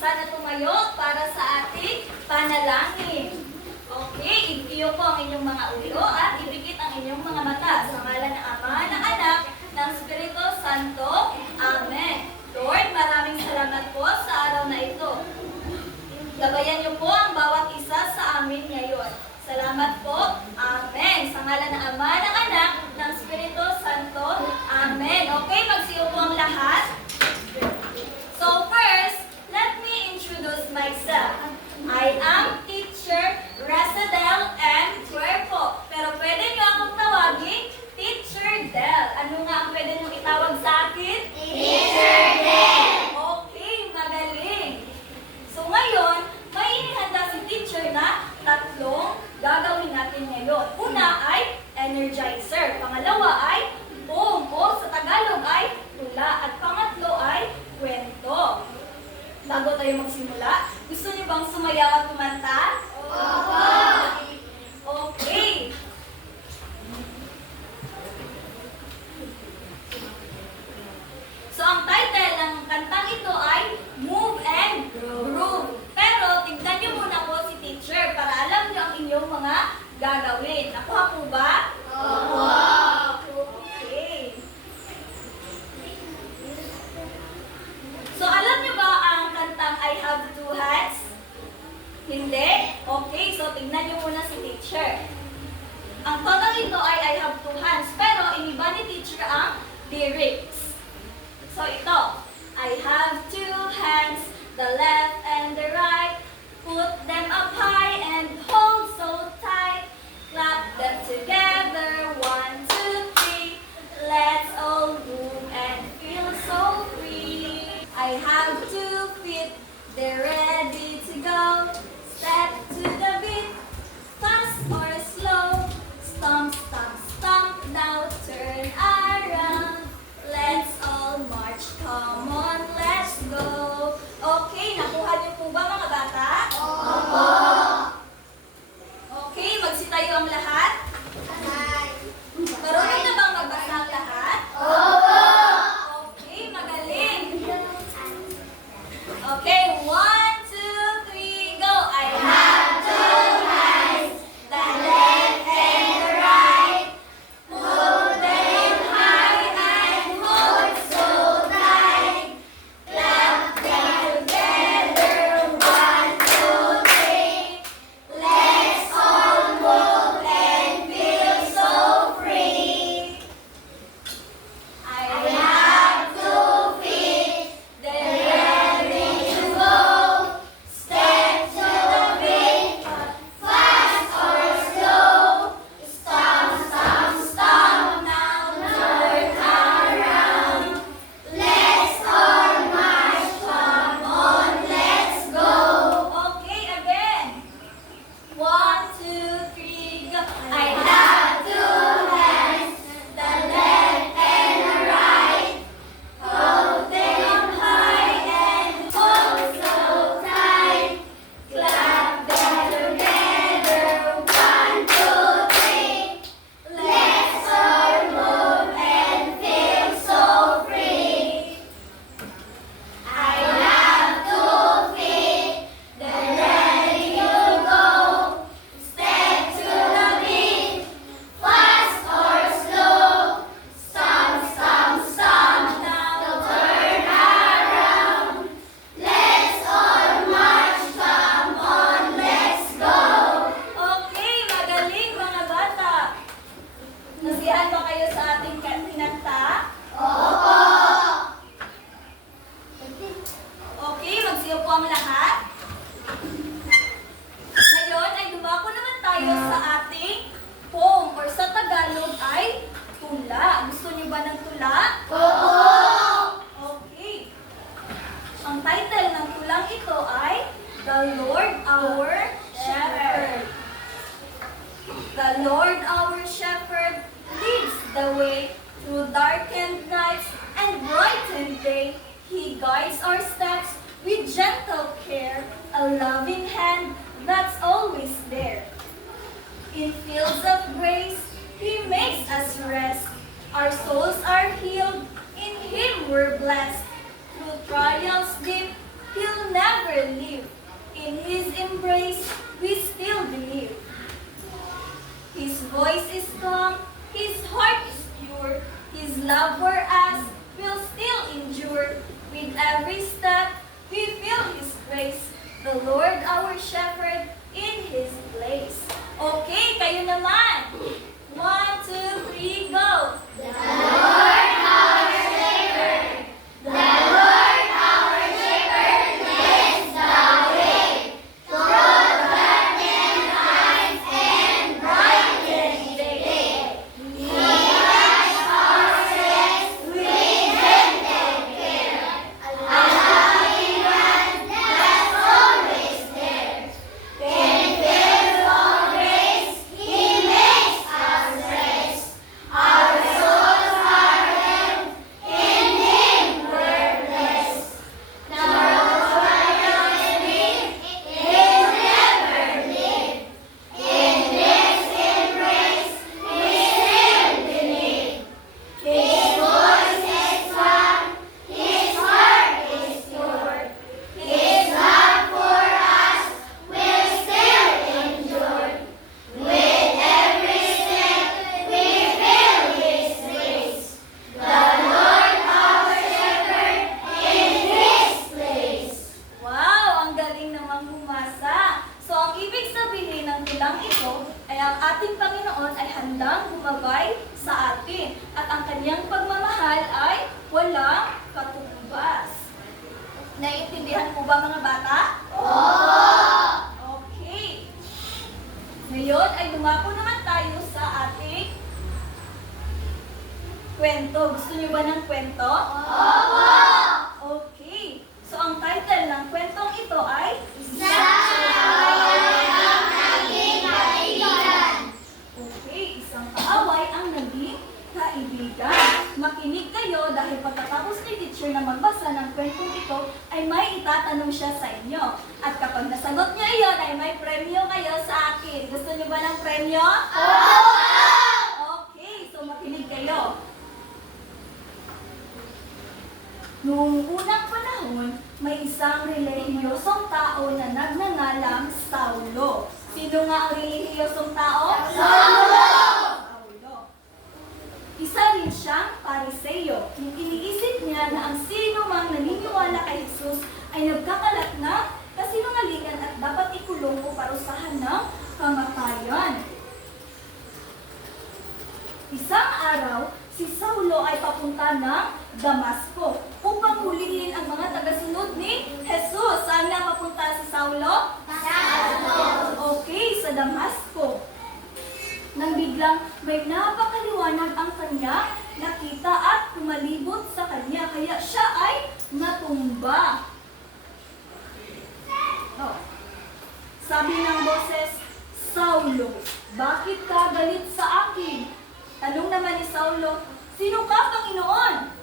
mag-umpisa na tumayo para sa ating panalangin. Okay, iyo po ang inyong mga ulo at ibigit ang inyong mga mata sa ngalan ng Ama, ng Anak, ng Espiritu Santo. Amen. Lord, maraming salamat po sa araw na ito. Gabayan niyo po ang bawat isa sa amin ngayon. Salamat po. Amen. Sa ngalan ng Ama, ng Anak, ng Espiritu Santo. Amen. Okay, magsiyo po ang lahat. So first, let me introduce myself. I am Teacher Resedel and Cuerpo. Pero pwede niyo akong tawagin Teacher Del. Ano nga ang pwede niyo itawag sa akin? Teacher Del. Okay, magaling. So ngayon, may inihanda si Teacher na tatlong gagawin natin ngayon. Una ay energizer. Pangalawa ay poem o sa Tagalog ay tula. At pangatlo ay kwento. Bago tayo magsimula, gusto niyo bang sumayaw at kumanta? Opo! Okay. So ang title ng kantang ito ay Move and Groove. Pero tignan niyo muna po si Teacher para alam niyo ang inyong mga gagawin. Nakuha po ba? Opo! Okay. So alam niyo ba ang kantang I Have Two Hands? Hindi? Okay, so tignan niyo muna si Teacher. Ang tono nito ay I have two hands, pero iniba ni Teacher ang lyrics. So ito, I have two hands, the left and the right. Put them up high and hold so tight. Clap them together, 1, 2, 3. Let's all move and feel so free. I have 2 feet, they're ready to go. Step to the beat, fast or slow. Stomp, stomp, stomp, now turn around. Let's all march, come on, let's go. Okay, nakuha niyo po ba mga bata? Opo! Okay, magsitayo ang lahat? Marunong na bang magbasa ang lahat? Opo! Okay, magaling. Okay, 1, 2, 3, go! I have two hands, the left and the right. Put them high and hold so tight. Clap them together, 1, 2, 3. Let's all move and feel so free. I have 2 feet, they're ready to go. Step to the beat, fast or slow. Stomp, stomp, stomp, now turn around. Let's all march, come on, let's go. Okay, again. 1, 2, 3, go. I have two hands, the left and the right. Hold them high and hold so tight. Clap them together, 1, 2, 3. Let's all move and feel so free. I have 2 feet, they're ready to go. Step to the beat, fast or slow. Stomp, stomp, stomp, now turn around. Let's all march, come on, let's go. Okay, magaling mga bata. Nasiyahan ba kayo sa ating kinanta? Opo! Okay, magsiyo po ang lahat. Ngayon ay dumako naman tayo sa ating poem or sa Tagalog ay tula. Gusto niyo ba ng tula? Oo! Okay. Ang title ng tulang ito ay The Lord Our Shepherd. The Lord our Shepherd leads the way through darkened nights and brightened day. He guides our steps with gentle care, a loving hand that's always there. In fields of grace, He makes us rest. Our souls are healed, in Him we're blessed. Through trials deep, He'll never leave. In His embrace, we still believe. His voice is calm, His heart is pure, His love for us will still endure. With every step, we feel His grace, the Lord our shepherd in His place. Okay, kayo naman. 1, 2, 3, go! The Lord our shepherd, the Lord our shepherd leads the way through darkened times and brightest day. He guides our steps with gentle care, a loving hand that's always there. In faithful grace, He makes us rest. Our souls are held in Him we're blessed. The royal sleep is never dim. In His embrace, we still believe. His voice is calm, His heart is pure. His love for us will still endure. With every step, we feel His grace. The Lord our shepherd in His place. Wow! Ang galing namang bumasa. So, ang ibig sabihin ng tulang ito ay ang ating Panginoon ay handang bumabay sa atin at ang kanyang pagmamahal ay walang katumbas. Naiintindihan po ba mga bata? Okay. Ngayon ay dumako naman tayo sa ating kwento. Gusto niyo ba ng kwento? Okay. So ang title ng kwentong ito ay Okay, isang kaaway ang naging kaibigan. Makinig kayo dahil pagkatapos ni teacher na magbasa ng kwentong ito ay may itatanong siya sa inyo. At kapag nasagot niyo iyon ay may premyo kayo sa akin. Gusto niyo ba ng premyo? Okay, so makinig kayo. Noong unang panahon, may isang relihiyosong tao na nagngangalang Saulo. Sino nga ang relihiyosong tao? Saulo! Isa rin siyang Pariseo. Iniisip niya na ang sino mang naniniwala kay Jesus ay nagkakalat ng kasinungalingan at dapat ikulong o parusahan ng kamatayan. Isang araw, si Saulo ay papunta ng Damasco upang hulihin ang mga tagasunod ni Jesus. Saan na papunta si Saulo? Okay, sa Damasco. Nang biglang may napakaliwanag ang kanya nakita at kumalibot sa kanya, kaya siya ay natumba. Sabi ng boses, Saulo, bakit ka galit sa akin? Tanong naman ni Saulo, sino ka, Panginoon?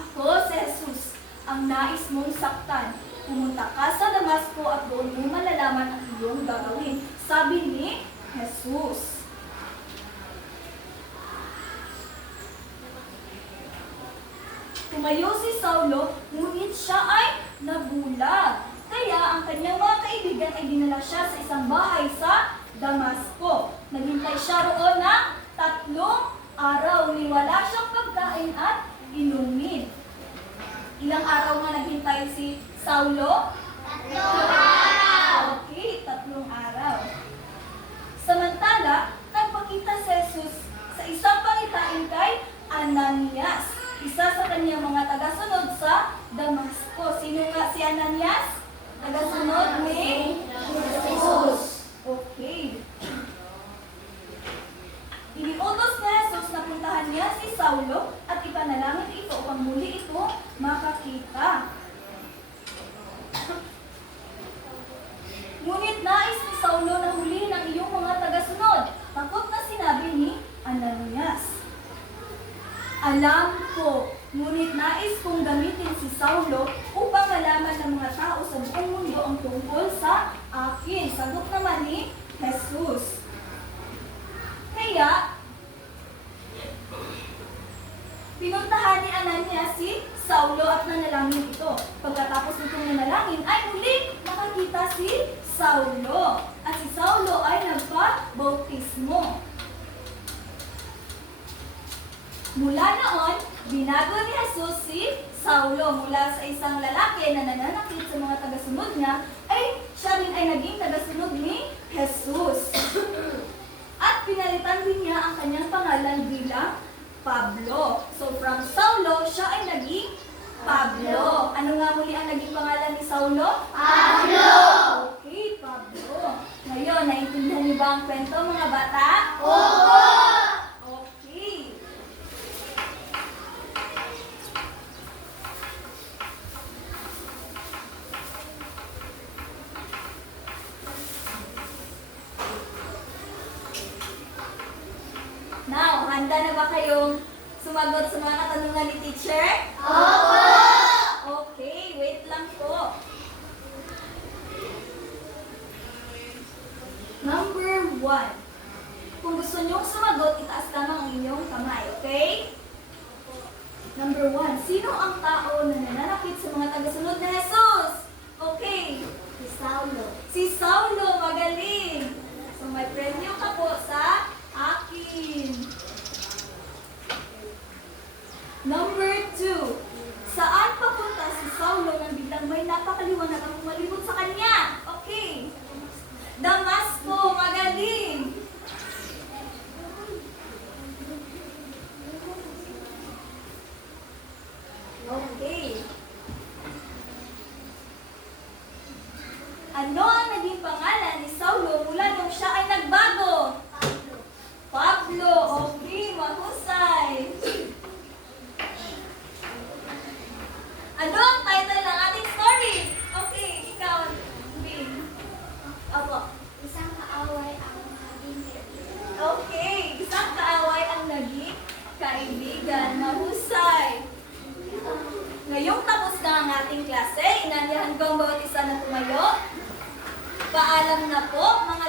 Ako si Jesus, ang nais mong saktan. Pumunta ka sa Damasco at doon mo malalaman ang iyong gagawin. Sabi ni Jesus. Tumayo si Saulo, ngunit siya ay nabulag. Kaya ang kanyang mga kaibigan ay dinala siya sa isang bahay sa Damasco. Naghintay siya roon ng 3 araw ni wala siyang pagkain at inumin. Ilang araw nga naghintay si Saulo? 3 araw. Okay, 3 araw. Samantala, nagpakita si Jesus sa isang pangitain kay Ananias, isa sa kanyang mga tagasunod sa Damasco. Sino nga si Ananias? Tagasunod ni Jesus. Okay. Iniutos ni Jesus na puntahan niya si Saulo at ipanalangin ito upang muli ito makakita. Ngunit nais ni Saulo na hulihin ang iyong mga tagasunod. Takot na sinabi ni Ananias, alam ko, ngunit nais kong gamitin si Saulo upang malaman ng mga tao sa buong mundo ang tungkol sa akin. Sagot naman ni Jesus. Kaya, Pinuntahan ni Ananias si Saulo at nanalangin ito. Pagkatapos nitong nanalangin ay muling nakakita si Saulo. At si Saulo ay nagpa-bautismo. Mula noon, binago ni Jesus si Saulo mula sa isang lalaki na nananakit sa mga tagasunod niya, ay siya rin ay naging tagasunod ni Jesus. At pinalitan din niya ang kanyang pangalan bilang Pablo. So from Saulo, siya ay naging Pablo. Ano nga muli ang naging pangalan ni Saulo? Pablo! Okay, Pablo. Ngayon, naiintindihan niyo ba ang kwento, mga bata? Oo! Okay. Now, handa na ba kayong sumagot sa mga katanungan ni teacher? Oo! Okay, wait lang po. Number 1. Kung gusto nyong sumagot, itaas lamang ang inyong kamay, okay? Number 1. Sino ang tao na nananakit sa mga tagasunod ni Jesus? Okay. Si Saulo. Si Saulo, magaling. So may premyo ka po sa akin. Number 2. Saan papunta si Saulo nang biglang may napakaliwanag ang pumalibot sa kanya? Okay. Damasco, magaling. Okay. Ano ang naging pangalan ni Saulo mula nung siya ay nagbago? Pablo. Okay, mahusay. Ano ang title ng ating story? Okay, ikaw, Bing. Opo. Isang kaaway ang naging kaibigan. Okay, isang kaaway ang naging kaibigan. Mahusay. Ngayong tapos na ang ating klase, inanyahan ko ang bawat isa na tumayo. Paalam na po, mga